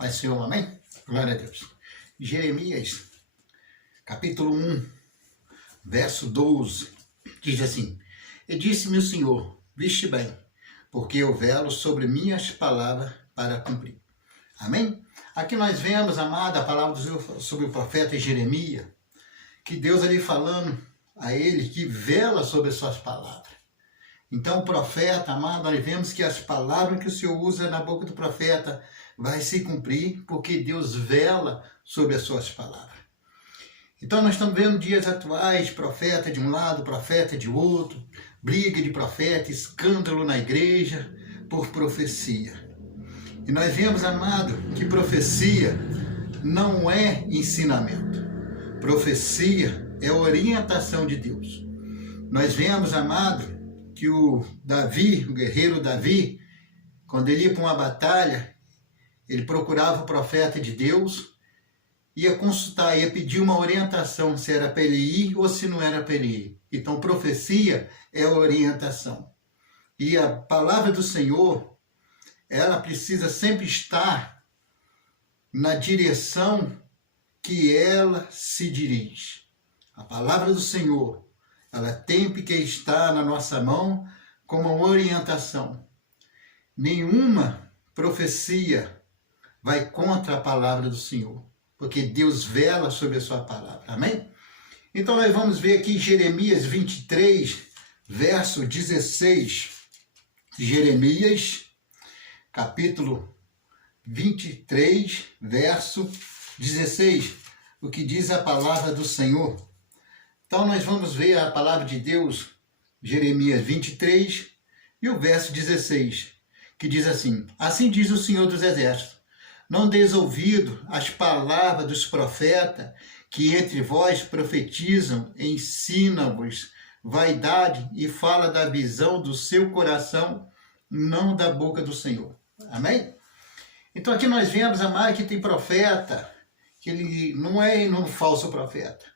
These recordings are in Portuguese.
paz do Senhor, amém? Glória a Deus. Jeremias, capítulo 1, verso 12, diz assim: E disse-me o Senhor, viste bem, porque eu velo sobre minhas palavras para cumprir. Amém? Aqui nós vemos, amada, a palavra do Senhor sobre o profeta Jeremias, que Deus ali falando a ele que vela sobre as suas palavras. Então o profeta, amado, nós vemos que as palavras que o Senhor usa na boca do profeta vai se cumprir, porque Deus vela sobre as suas palavras. Então nós estamos vendo dias atuais, profeta de um lado, profeta de outro, briga de profeta, escândalo na igreja por profecia. E nós vemos, amado, que profecia não é ensinamento. Profecia é orientação de Deus. Nós vemos, amado, que o Davi, o guerreiro Davi, quando ele ia para uma batalha, ele procurava o profeta de Deus, ia consultar, ia pedir uma orientação, se era para ele ir ou se não era para ele ir. Então, profecia é orientação. E a palavra do Senhor, ela precisa sempre estar na direção que ela se dirige. A palavra do Senhor, ela tem que estar na nossa mão como uma orientação. Nenhuma profecia vai contra a palavra do Senhor, porque Deus vela sobre a sua palavra. Amém? Então nós vamos ver aqui Jeremias 23, verso 16. Jeremias, capítulo 23, verso 16. O que diz a palavra do Senhor. Então nós vamos ver a palavra de Deus, Jeremias 23 e o verso 16, que diz assim: Assim diz o Senhor dos Exércitos, não deis ouvido às palavras dos profetas, que entre vós profetizam, ensinam-vos vaidade e fala da visão do seu coração, não da boca do Senhor. Amém? Então aqui nós vemos, amado, que tem profeta, que ele não é um falso profeta,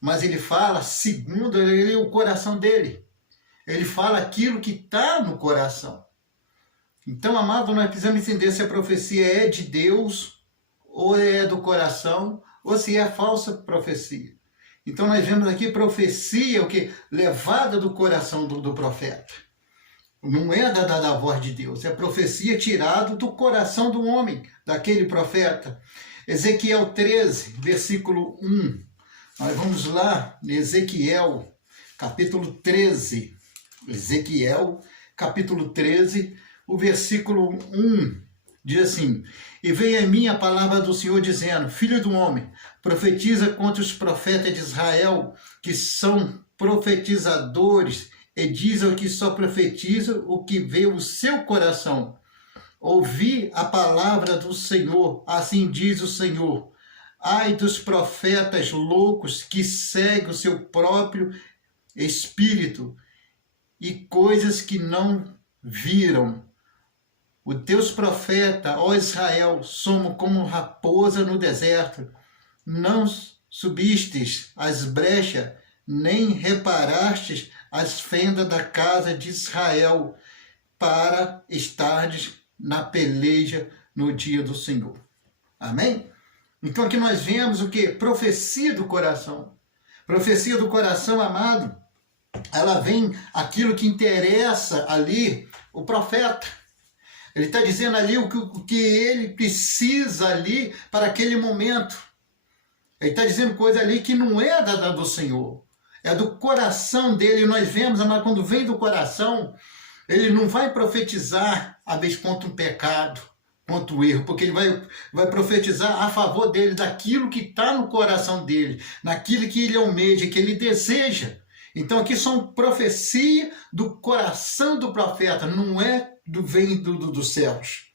mas ele fala segundo o coração dele. Ele fala aquilo que está no coração. Então, amado, nós precisamos entender se a profecia é de Deus, ou é do coração, ou se é falsa profecia. Então, nós vemos aqui profecia, o que? Levada do coração do profeta. Não é da voz de Deus, é profecia tirada do coração do homem, daquele profeta. Ezequiel 13, versículo 1. Nós vamos lá, Ezequiel, capítulo 13. Ezequiel, capítulo 13, o versículo 1, diz assim: E veio a mim a palavra do Senhor, dizendo: Filho do homem, profetiza contra os profetas de Israel, que são profetizadores, e diz ao que só profetiza o que vê o seu coração. Ouvi a palavra do Senhor, assim diz o Senhor. Ai dos profetas loucos que seguem o seu próprio espírito e coisas que não viram. Os teus profetas, ó Israel, somos como raposa no deserto. Não subistes as brechas, nem reparastes as fendas da casa de Israel, para estardes na peleja no dia do Senhor. Amém? Então aqui nós vemos o que? Profecia do coração. Profecia do coração, amado, ela vem aquilo que interessa ali o profeta. Ele está dizendo ali o que ele precisa ali para aquele momento. Ele está dizendo coisa ali que não é do Senhor. É do coração dele. E nós vemos, amado, quando vem do coração, ele não vai profetizar a vez contra um pecado, contra o erro, porque ele vai profetizar a favor dele, daquilo que está no coração dele, naquilo que ele almeja, que ele deseja. Então aqui são profecia do coração do profeta, não é vem dos céus.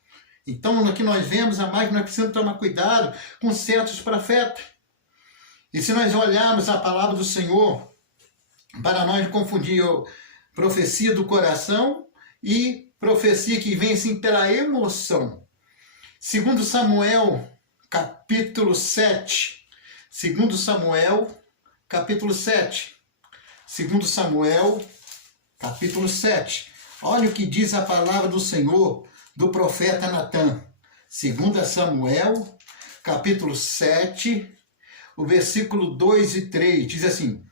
Então aqui nós vemos, amado, que nós precisamos tomar cuidado com certos profetas. E se nós olharmos a palavra do Senhor, para nós não confundir profecia do coração e profecia que vem assim pela emoção. Segundo Samuel, capítulo 7. Segundo Samuel, capítulo 7. Segundo Samuel, capítulo 7. Olha o que diz a palavra do Senhor, do profeta Natã. 2 Samuel, capítulo 7, o versículo 2 e 3, diz assim: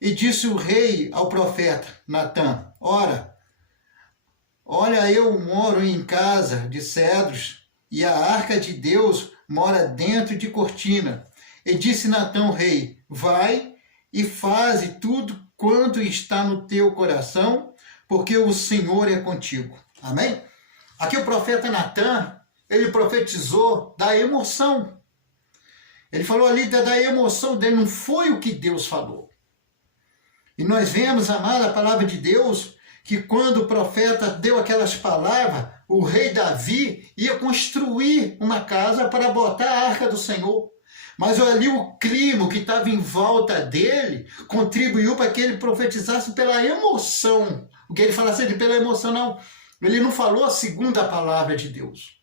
E disse o rei ao profeta Natã: Olha, eu moro em casa de cedros, e a arca de Deus mora dentro de cortina. E disse Natã ao rei: Vai e faze tudo quanto está no teu coração, porque o Senhor é contigo. Amém? Aqui o profeta Natã, ele profetizou da emoção. Ele falou ali da emoção dele, não foi o que Deus falou. E nós vemos, amada, a palavra de Deus, que quando o profeta deu aquelas palavras, o rei Davi ia construir uma casa para botar a arca do Senhor. Mas ali o clima que estava em volta dele contribuiu para que ele profetizasse pela emoção. O que ele falasse ali pela emoção, não. Ele não falou segundo a palavra de Deus.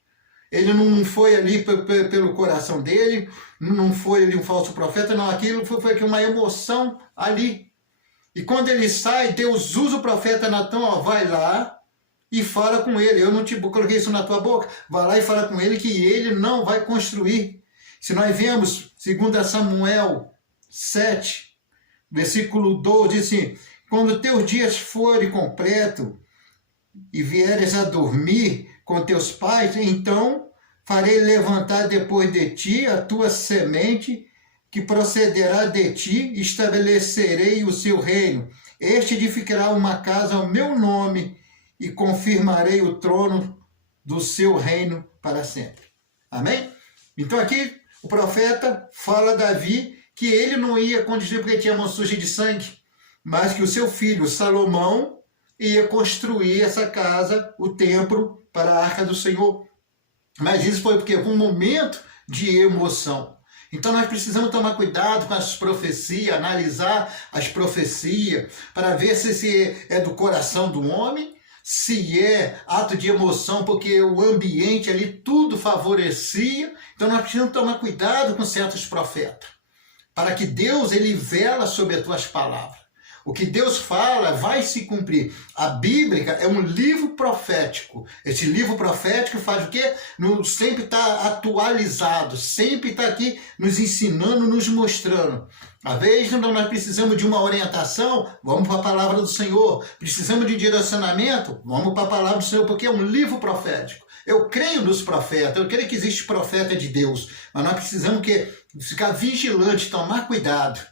Ele não foi ali pelo coração dele, não foi ali um falso profeta, não. Aquilo foi uma emoção ali. E quando ele sai, Deus usa o profeta Natã, vai lá e fala com ele. Eu não te coloquei isso na tua boca. Vai lá e fala com ele que ele não vai construir. Se nós vemos 2 Samuel 7, versículo 12, diz assim: Quando teus dias forem completos e vieres a dormir com teus pais, então farei levantar depois de ti a tua semente, que procederá de ti, estabelecerei o seu reino. Este edificará uma casa ao meu nome e confirmarei o trono do seu reino para sempre. Amém? Então aqui o profeta fala a Davi que ele não ia conduzir porque tinha mão suja de sangue, mas que o seu filho Salomão ia construir essa casa, o templo, para a arca do Senhor. Mas isso foi porque um momento de emoção. Então nós precisamos tomar cuidado com as profecias, analisar as profecias, para ver se é do coração do homem, se é ato de emoção, porque o ambiente ali tudo favorecia. Então nós precisamos tomar cuidado com certos profetas, para que Deus ele vela sobre as tuas palavras. O que Deus fala vai se cumprir. A Bíblia é um livro profético. Esse livro profético faz o quê? Sempre está atualizado, sempre está aqui nos ensinando, nos mostrando. Às vezes, quando nós precisamos de uma orientação, vamos para a palavra do Senhor. Precisamos de direcionamento, vamos para a palavra do Senhor, porque é um livro profético. Eu creio nos profetas, eu creio que existe profeta de Deus, mas nós precisamos ficar vigilantes, tomar cuidado.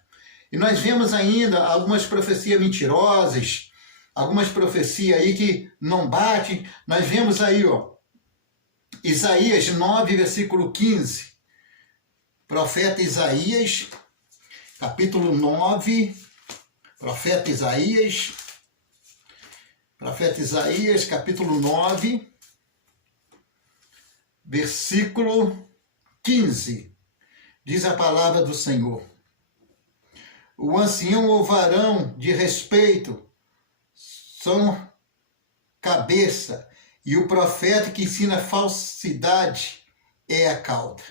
E nós vemos ainda algumas profecias mentirosas, algumas profecias aí que não batem. Nós vemos aí, Isaías 9, versículo 15. Profeta Isaías, capítulo 9, profeta Isaías, capítulo 9, versículo 15. Diz a palavra do Senhor: O ancião ou varão de respeito são cabeça, e o profeta que ensina falsidade é a cauda.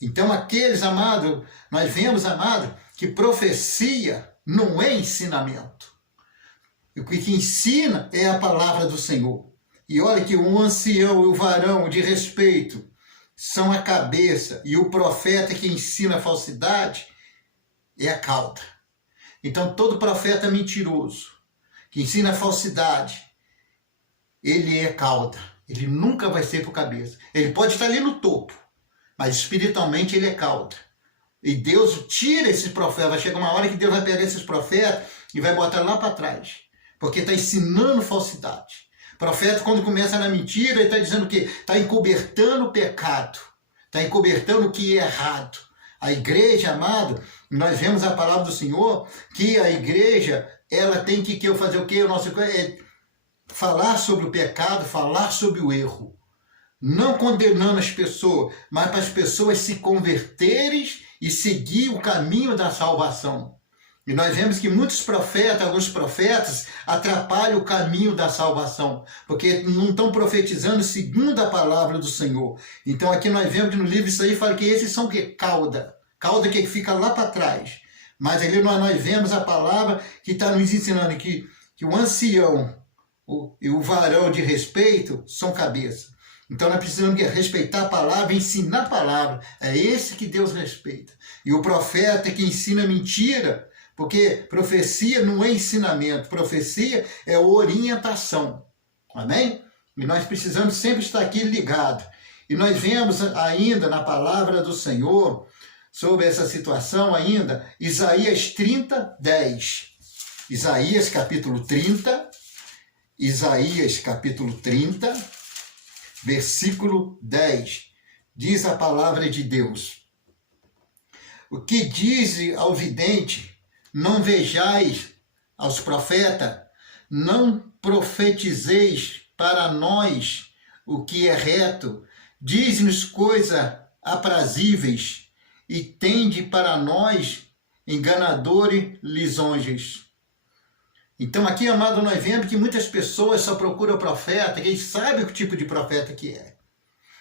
Então aqueles, amado, nós vemos, amado, que profecia não é ensinamento. O que ensina é a palavra do Senhor. E olha que o ancião e o varão de respeito são a cabeça, e o profeta que ensina falsidade é a cauda. Então, todo profeta mentiroso, que ensina falsidade, ele é cauda. Ele nunca vai ser por cabeça. Ele pode estar ali no topo, mas espiritualmente ele é cauda. E Deus tira esses profetas. Vai chegar uma hora que Deus vai pegar esses profetas e vai botar lá para trás, porque está ensinando falsidade. Profeta, quando começa na mentira, ele está dizendo o quê? Está encobertando o pecado, está encobertando o que é errado. A igreja, amado, nós vemos a palavra do Senhor, que a igreja, ela tem que fazer o quê? O nosso é falar sobre o pecado, falar sobre o erro. Não condenando as pessoas, mas para as pessoas se converterem e seguir o caminho da salvação. E nós vemos que muitos profetas, alguns profetas, atrapalham o caminho da salvação, porque não estão profetizando segundo a palavra do Senhor. Então aqui nós vemos que no livro isso aí fala que esses são o quê? Cauda que fica lá para trás. Mas ali nós vemos a palavra que está nos ensinando que o ancião e o varão de respeito são cabeça. Então nós precisamos respeitar a palavra, ensinar a palavra. É esse que Deus respeita. E o profeta que ensina mentira, porque profecia não é ensinamento, profecia é orientação. Amém? E nós precisamos sempre estar aqui ligado. E nós vemos ainda na palavra do Senhor, sobre essa situação ainda, Isaías 30, 10. Isaías capítulo 30, versículo 10. Diz a palavra de Deus: o que diz ao vidente, não vejais, aos profetas, não profetizeis para nós o que é reto, diz-nos coisas aprazíveis, e tende para nós enganadores lisonjas. Então aqui, amado, nós vemos que muitas pessoas só procuram o profeta, que eles sabem o tipo de profeta que é.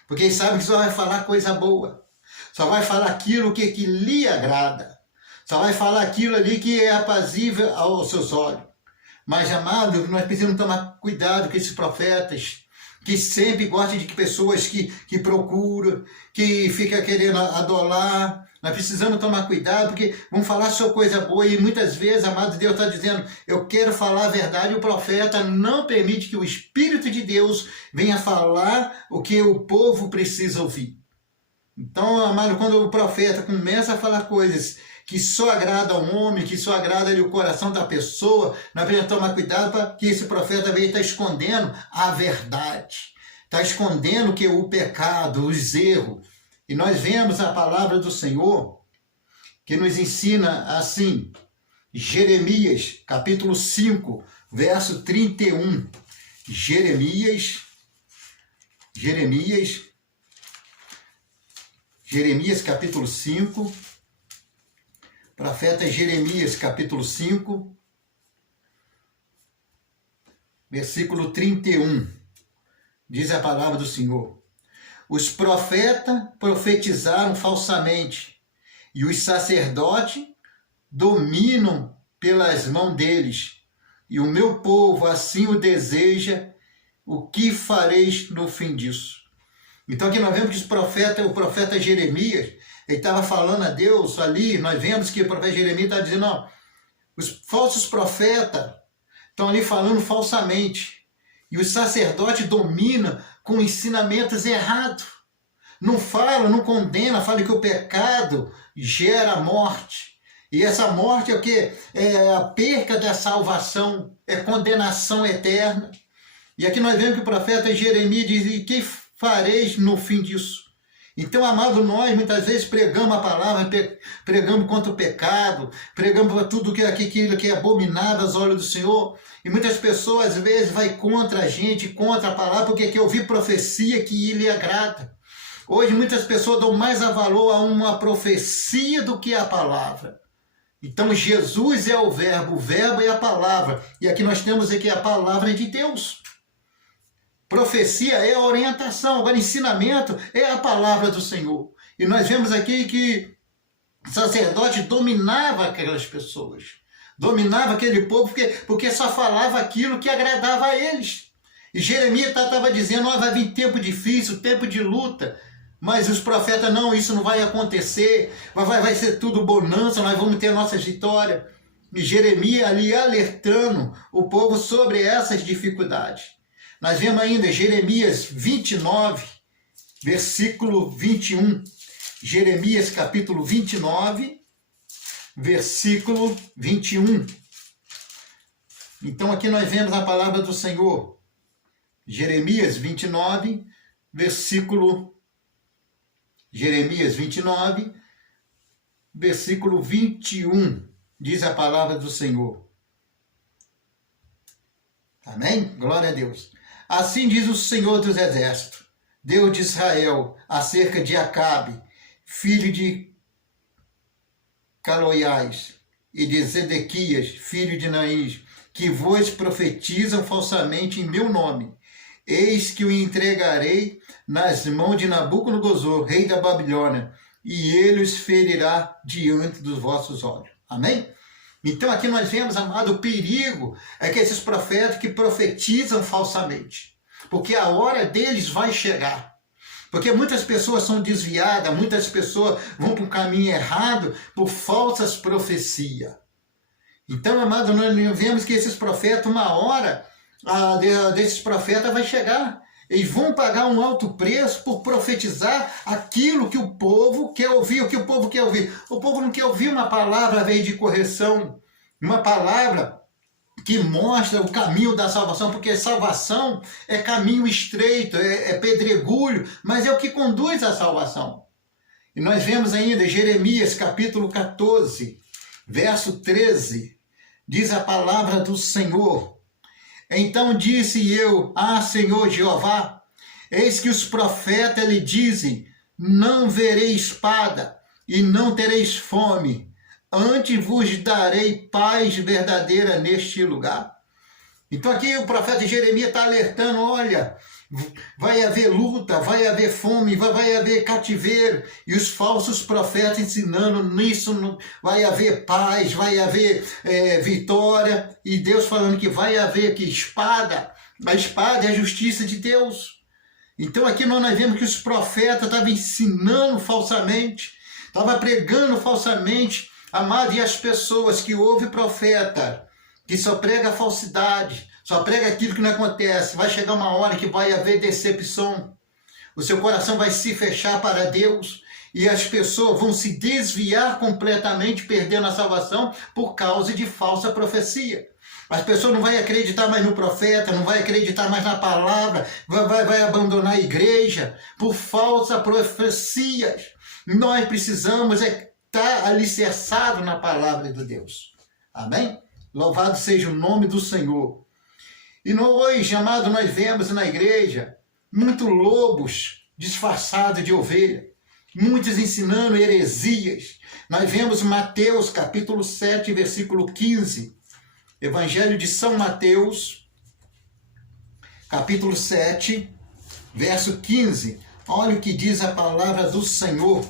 Porque eles sabem que só vai falar coisa boa. Só vai falar aquilo que lhe agrada. Só vai falar aquilo ali que é apazível aos seus olhos. Mas, amado, nós precisamos tomar cuidado com esses profetas, que sempre gostam de pessoas que procuram, que ficam querendo adorar. Nós precisamos tomar cuidado, porque vão falar só coisa boa, e muitas vezes, amado, Deus está dizendo, eu quero falar a verdade, e o profeta não permite que o Espírito de Deus venha falar o que o povo precisa ouvir. Então, amado, quando o profeta começa a falar coisas que só agrada ao homem, que só agrada ali o coração da pessoa, nós precisamos tomar cuidado para que esse profeta venha estar escondendo a verdade, está escondendo que o pecado, os erros. E nós vemos a palavra do Senhor que nos ensina assim, Jeremias, capítulo 5, verso 31. Jeremias, capítulo 5, profeta Jeremias, capítulo 5, versículo 31. Diz a palavra do Senhor: os profetas profetizaram falsamente, e os sacerdotes dominam pelas mãos deles, e o meu povo assim o deseja. O que fareis no fim disso? Então aqui nós vemos que o profeta Jeremias, ele estava falando a Deus ali, nós vemos que o profeta Jeremias está dizendo, ó, os falsos profetas estão ali falando falsamente, e os sacerdotes dominam com ensinamentos errados. Não fala, não condena, fala que o pecado gera morte. E essa morte é o quê? É a perca da salvação, é condenação eterna. E aqui nós vemos que o profeta Jeremias diz, e que fareis no fim disso? Então, amado, nós muitas vezes pregamos a palavra, pregamos contra o pecado, pregamos para tudo aquilo que é abominável aos olhos do Senhor, e muitas pessoas às vezes vai contra a gente, contra a palavra, porque quer ouvir profecia que lhe agrada. Hoje muitas pessoas dão mais a valor a uma profecia do que a palavra. Então Jesus é o verbo é a palavra, e aqui nós temos aqui a palavra de Deus. Profecia é a orientação, agora ensinamento é a palavra do Senhor. E nós vemos aqui que o sacerdote dominava aquelas pessoas, dominava aquele povo, porque só falava aquilo que agradava a eles. E Jeremias estava dizendo, vai vir tempo difícil, tempo de luta, mas os profetas, não, isso não vai acontecer, vai ser tudo bonança, nós vamos ter a nossa vitória. E Jeremias ali alertando o povo sobre essas dificuldades. Nós vemos ainda Jeremias 29, versículo 21. Jeremias capítulo 29, versículo 21. Então aqui nós vemos a palavra do Senhor. Jeremias 29, versículo 21. Diz a palavra do Senhor. Amém? Glória a Deus. Assim diz o Senhor dos Exércitos, Deus de Israel, acerca de Acabe, filho de Caloiás, e de Zedequias, filho de Naís, que vos profetizam falsamente em meu nome. Eis que o entregarei nas mãos de Nabucodonosor, rei da Babilônia, e ele os ferirá diante dos vossos olhos. Amém? Então aqui nós vemos, amado, o perigo é que esses profetas que profetizam falsamente. porque a hora deles vai chegar. Porque muitas pessoas são desviadas, muitas pessoas vão para um caminho errado por falsas profecias. Então, amado, nós vemos que esses profetas, uma hora desses profetas vai chegar. Eles vão pagar um alto preço por profetizar aquilo que o povo quer ouvir. O que o povo quer ouvir? O povo não quer ouvir uma palavra, às vezes, de correção, uma palavra que mostra o caminho da salvação, porque salvação é caminho estreito, é pedregulho, mas é o que conduz à salvação. E nós vemos ainda Jeremias capítulo 14, verso 13, diz a palavra do Senhor: então disse eu, Senhor Jeová, eis que os profetas lhe dizem, não verei espada e não tereis fome, antes vos darei paz verdadeira neste lugar. Então aqui o profeta Jeremias está alertando, olha, vai haver luta, vai haver fome, vai haver cativeiro, e os falsos profetas ensinando nisso, vai haver paz, vai haver vitória, e Deus falando que vai haver que espada, a espada é a justiça de Deus. Então aqui nós vemos que os profetas estavam ensinando falsamente, estavam pregando falsamente, amado, e as pessoas que ouvem profeta, que só prega falsidade, só prega aquilo que não acontece, vai chegar uma hora que vai haver decepção, o seu coração vai se fechar para Deus, e as pessoas vão se desviar completamente, perdendo a salvação, por causa de falsa profecia. As pessoas não vão acreditar mais no profeta, não vão acreditar mais na palavra, vai abandonar a igreja, por falsas profecias. Nós precisamos estar alicerçados na palavra de Deus. Amém? Louvado seja o nome do Senhor. E hoje, amado, nós vemos na igreja muitos lobos disfarçados de ovelha, muitos ensinando heresias. Nós vemos Mateus capítulo 7, versículo 15, Evangelho de São Mateus, capítulo 7, verso 15. Olha o que diz a palavra do Senhor.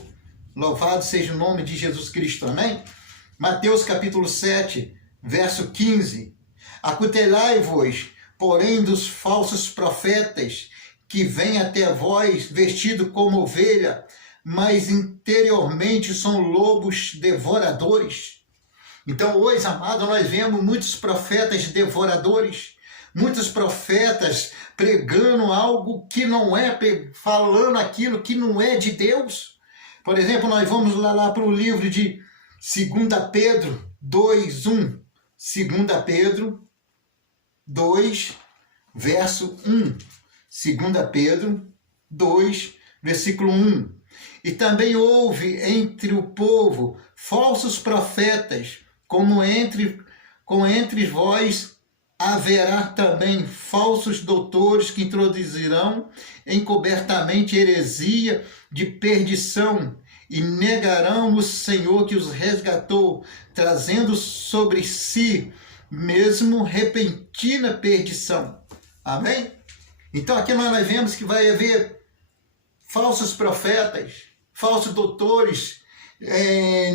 Louvado seja o nome de Jesus Cristo, amém? Mateus capítulo 7, verso 15. Acautelai-vos, porém, dos falsos profetas, que vêm até vós vestidos como ovelha, mas interiormente são lobos devoradores. Então hoje, amado, nós vemos muitos profetas devoradores, muitos profetas pregando algo que não é, falando aquilo que não é de Deus. Por exemplo, nós vamos lá para o livro de 2 Pedro 2, 1. 2 Pedro 2, verso 1. 2 Pedro 2, versículo 1. E também houve entre o povo falsos profetas, como entre vós haverá também falsos doutores que introduzirão encobertamente heresia de perdição e negarão o Senhor que os resgatou, trazendo sobre si mesmo repentina perdição. Amém? Então aqui nós vemos que vai haver falsos profetas, falsos doutores,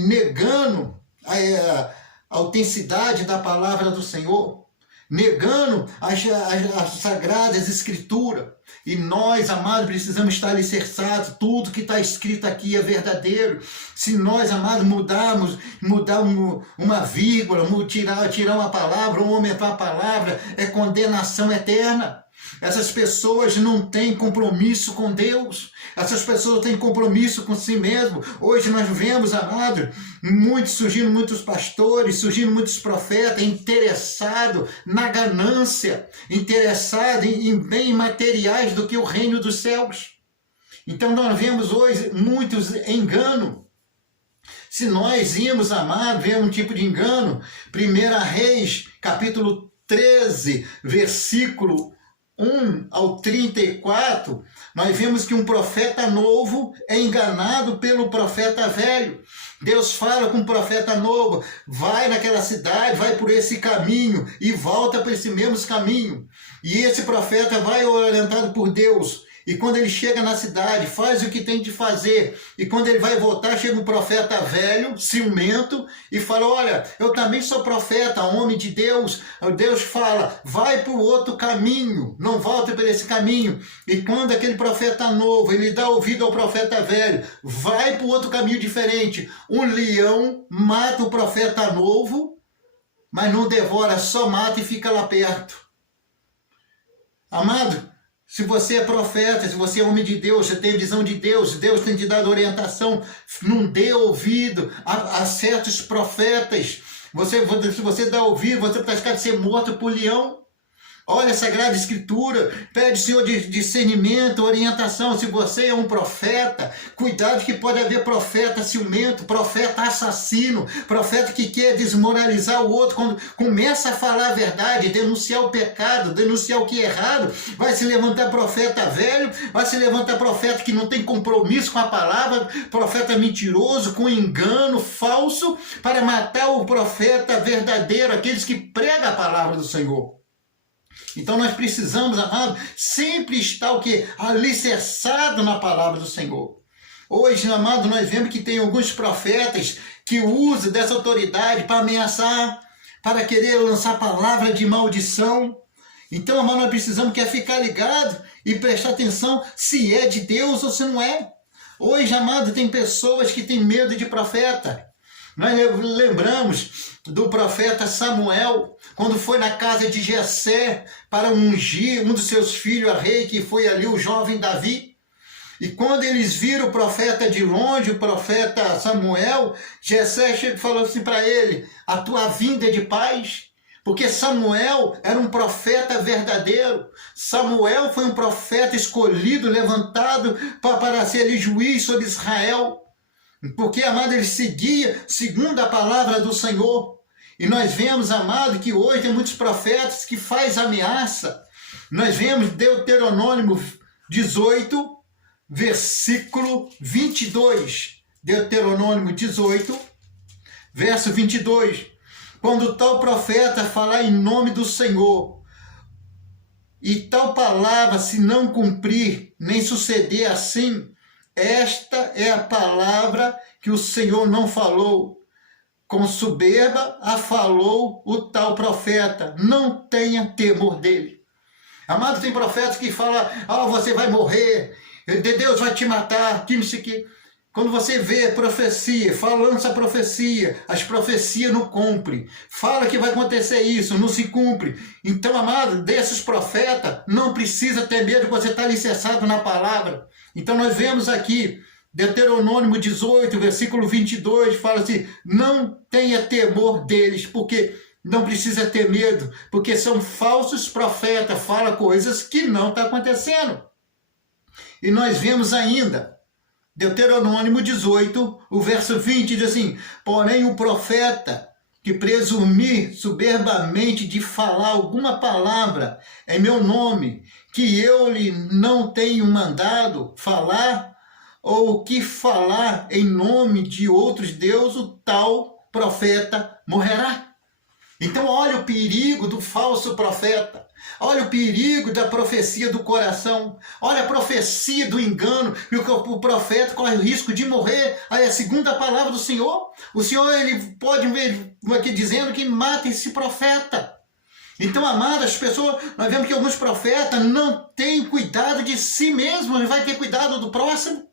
negando a autenticidade da palavra do Senhor, negando as sagradas escrituras. E nós, amados, precisamos estar alicerçados. Tudo que está escrito aqui é verdadeiro. Se nós, amados, mudar uma vírgula, tirar uma palavra, ou aumentar a palavra, é condenação eterna. Essas pessoas não têm compromisso com Deus. Essas pessoas têm compromisso com si mesmo. Hoje nós vemos, amado, surgindo muitos pastores, surgindo muitos profetas interessados na ganância, interessados em bens materiais do que o reino dos céus. Então nós vemos hoje muitos enganos. Se nós irmos, amado, ver um tipo de engano, 1 Reis, capítulo 13, versículo 1 ao 34, nós vemos que um profeta novo é enganado pelo profeta velho. Deus fala com um profeta novo, vai naquela cidade, vai por esse caminho e volta por esse mesmo caminho. E esse profeta vai orientado por Deus. E quando ele chega na cidade, faz o que tem de fazer. E quando ele vai voltar, chega um profeta velho, ciumento, e fala, olha, eu também sou profeta, homem de Deus. Deus fala, vai para o outro caminho, não volte por esse caminho. E quando aquele profeta novo, ele dá ouvido ao profeta velho, vai para o outro caminho diferente. Um leão mata o profeta novo, mas não devora, só mata e fica lá perto. Amado, se você é profeta, se você é homem de Deus, você tem visão de Deus, Deus tem te dado orientação, não dê ouvido a certos profetas. Se você dá ouvido, você está escado de ser morto por leão. Olha a Sagrada Escritura, pede, Senhor, discernimento, orientação. Se você é um profeta, cuidado que pode haver profeta ciumento, profeta assassino, profeta que quer desmoralizar o outro. Quando começa a falar a verdade, denunciar o pecado, denunciar o que é errado, vai se levantar profeta velho, vai se levantar profeta que não tem compromisso com a palavra, profeta mentiroso, com engano falso, para matar o profeta verdadeiro, aqueles que pregam a palavra do Senhor. Então nós precisamos, amado, sempre estar o quê? Alicerçado na palavra do Senhor. Hoje, amado, nós vemos que tem alguns profetas que usam dessa autoridade para ameaçar, para querer lançar palavra de maldição. Então, amado, nós precisamos ficar ligado e prestar atenção se é de Deus ou se não é. Hoje, amado, tem pessoas que têm medo de profeta. Nós lembramos do profeta Samuel, quando foi na casa de Jessé para ungir um dos seus filhos a rei, que foi ali o jovem Davi. E quando eles viram o profeta de longe, o profeta Samuel, Jessé chegou e falou assim para ele, a tua vinda é de paz? Porque Samuel era um profeta verdadeiro. Samuel foi um profeta escolhido, levantado para ser ali juiz sobre Israel. Porque, amado, ele seguia segundo a palavra do Senhor. E nós vemos, amado, que hoje tem muitos profetas que fazem ameaça. Nós vemos Deuteronômio 18, versículo 22. Deuteronômio 18, verso 22. Quando tal profeta falar em nome do Senhor, e tal palavra se não cumprir, nem suceder assim, esta é a palavra que o Senhor não falou. Com soberba a falou o tal profeta. Não tenha temor dele. Amado, tem profetas que falam, você vai morrer, Deus vai te matar, que não sei o que. Quando você vê profecia, falando essa profecia, as profecias não cumprem. Fala que vai acontecer isso, não se cumpre. Então, amado, desses profetas, não precisa ter medo, você está alicerçado na palavra. Então nós vemos aqui, Deuteronômio 18, versículo 22, fala assim, não tenha temor deles, porque não precisa ter medo, porque são falsos profetas, falam coisas que não estão acontecendo. E nós vemos ainda, Deuteronômio 18, o verso 20, diz assim, porém o profeta que presumir soberbamente de falar alguma palavra em meu nome, que eu lhe não tenho mandado falar, ou que falar em nome de outros deuses, o tal profeta morrerá. Então olha o perigo do falso profeta, olha o perigo da profecia do coração, olha a profecia do engano, e o profeta corre o risco de morrer. Aí a segunda palavra do Senhor, o Senhor ele pode ver aqui dizendo que mata esse profeta. Então, amadas, as pessoas, nós vemos que alguns profetas não têm cuidado de si mesmos, não vai ter cuidado do próximo.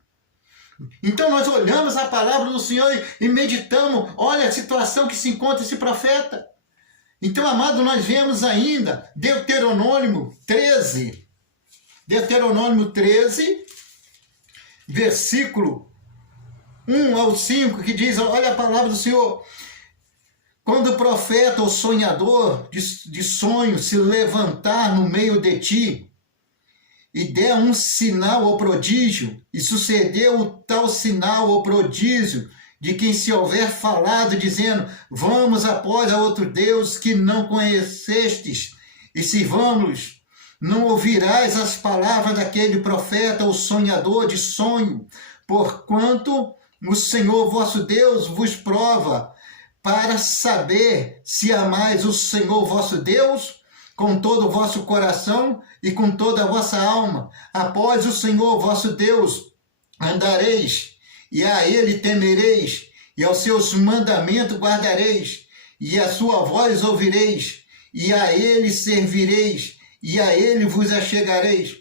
Então nós olhamos a palavra do Senhor e meditamos, olha a situação que se encontra esse profeta. Então, amado, nós vemos ainda Deuteronômio 13, versículo 1 ao 5, que diz, olha a palavra do Senhor, quando o profeta ou sonhador de sonho se levantar no meio de ti, e der um sinal ou prodígio, e sucedeu o tal sinal ou prodígio, de quem se houver falado, dizendo, vamos após a outro Deus que não conhecestes, e sirvamos, não ouvirás as palavras daquele profeta ou sonhador de sonho, porquanto o Senhor vosso Deus vos prova, para saber se amais o Senhor vosso Deus, com todo o vosso coração e com toda a vossa alma. Após o Senhor vosso Deus andareis, e a ele temereis, e aos seus mandamentos guardareis, e a sua voz ouvireis, e a ele servireis, e a ele vos achegareis.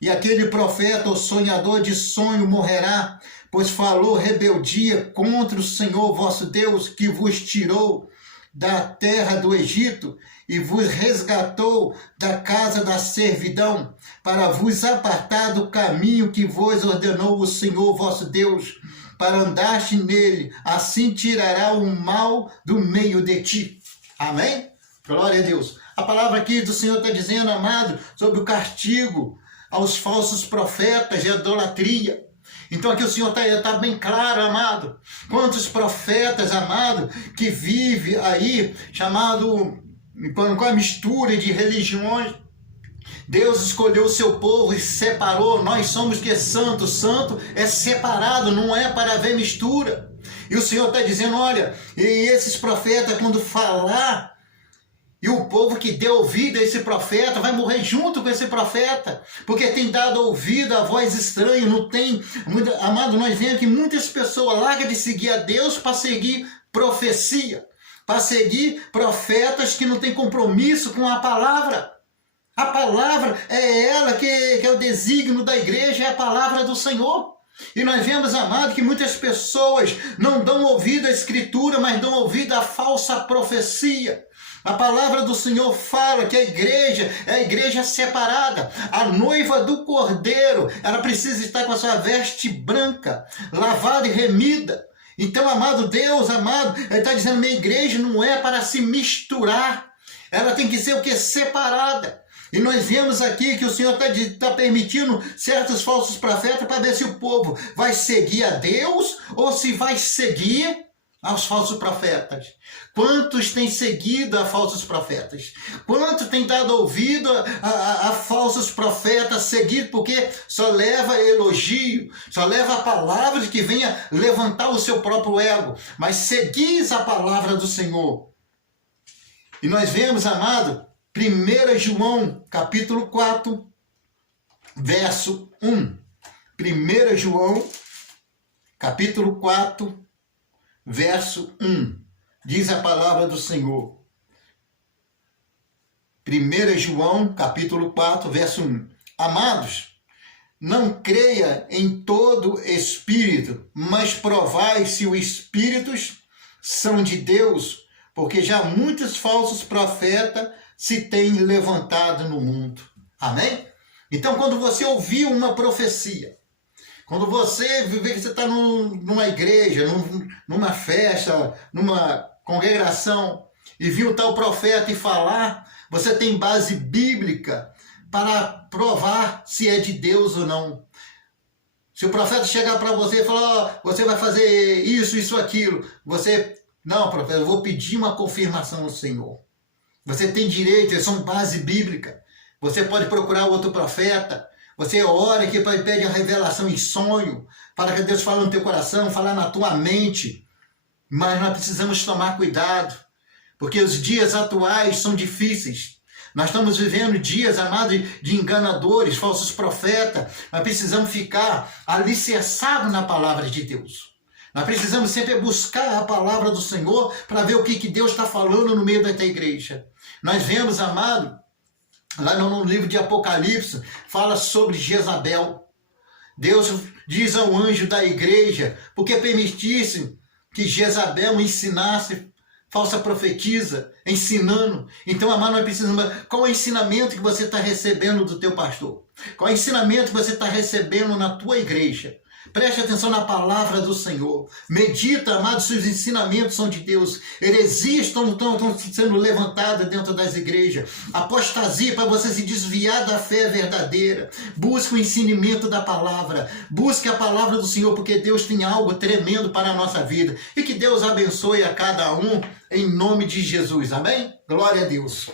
E aquele profeta ou sonhador de sonho morrerá, pois falou rebeldia contra o Senhor vosso Deus, que vos tirou da terra do Egito e vos resgatou da casa da servidão, para vos apartar do caminho que vos ordenou o Senhor vosso Deus, para andaste nele, assim tirará o mal do meio de ti. Amém? Glória a Deus. A palavra aqui do Senhor está dizendo, amado, sobre o castigo aos falsos profetas e a idolatria. Então aqui o Senhor está bem claro, amado. Quantos profetas, amado, que vive aí, chamado com a mistura de religiões. Deus escolheu o seu povo e separou. Nós somos que é santo. Santo é separado, não é para haver mistura. E o Senhor está dizendo, olha, e esses profetas quando falar, e o povo que deu ouvido a esse profeta vai morrer junto com esse profeta, porque tem dado ouvido a voz estranha, não tem... Amado, nós vemos que muitas pessoas largam de seguir a Deus para seguir profecia, para seguir profetas que não têm compromisso com a palavra. A palavra é ela que é o desígnio da igreja, é a palavra do Senhor. E nós vemos, amado, que muitas pessoas não dão ouvido à Escritura, mas dão ouvido à falsa profecia. A palavra do Senhor fala que a igreja é a igreja separada. A noiva do Cordeiro, ela precisa estar com a sua veste branca, lavada e remida. Então, amado Deus, amado, ele está dizendo, minha igreja não é para se misturar. Ela tem que ser o que? Separada. E nós vemos aqui que o Senhor está permitindo certos falsos profetas para ver se o povo vai seguir a Deus ou se vai seguir aos falsos profetas. Quantos têm seguido a falsos profetas? Quantos têm dado ouvido a falsos profetas seguir, porque só leva elogio, só leva a palavra que venha levantar o seu próprio ego, mas seguis a palavra do Senhor. E nós vemos, amado, 1 João, capítulo 4, verso 1. 1 João, capítulo 4, verso 1. Diz a palavra do Senhor. 1 João, capítulo 4, verso 1. Amados, não creia em todo espírito, mas provai se os espíritos são de Deus, porque já muitos falsos profetas se têm levantado no mundo. Amém? Então, quando você ouvir uma profecia, quando você vê que você está numa igreja, numa festa, numa congregação, e viu tal profeta e falar, você tem base bíblica para provar se é de Deus ou não. Se o profeta chegar para você e falar, oh, você vai fazer isso, isso, aquilo, você, não, profeta, eu vou pedir uma confirmação ao Senhor. Você tem direito, são base bíblica. Você pode procurar outro profeta. Você ora que pede a revelação em sonho, para que Deus fale no teu coração, falar na tua mente. Mas nós precisamos tomar cuidado, porque os dias atuais são difíceis. Nós estamos vivendo dias, amados, de enganadores, falsos profetas. Nós precisamos ficar alicerçados na palavra de Deus. Nós precisamos sempre buscar a palavra do Senhor para ver o que Deus está falando no meio da tua igreja. Nós vemos, amado, lá no livro de Apocalipse, fala sobre Jezabel. Deus diz ao anjo da igreja, porque permitisse que Jezabel ensinasse falsa profetisa, ensinando. Então, amado, nós precisamos... Qual é o ensinamento que você está recebendo do teu pastor? Qual é o ensinamento que você está recebendo na tua igreja? Preste atenção na palavra do Senhor. Medita, amado, se os ensinamentos são de Deus. Heresias estão sendo levantadas dentro das igrejas. Apostasia para você se desviar da fé verdadeira. Busque o ensinamento da palavra. Busque a palavra do Senhor, porque Deus tem algo tremendo para a nossa vida. E que Deus abençoe a cada um em nome de Jesus. Amém? Glória a Deus.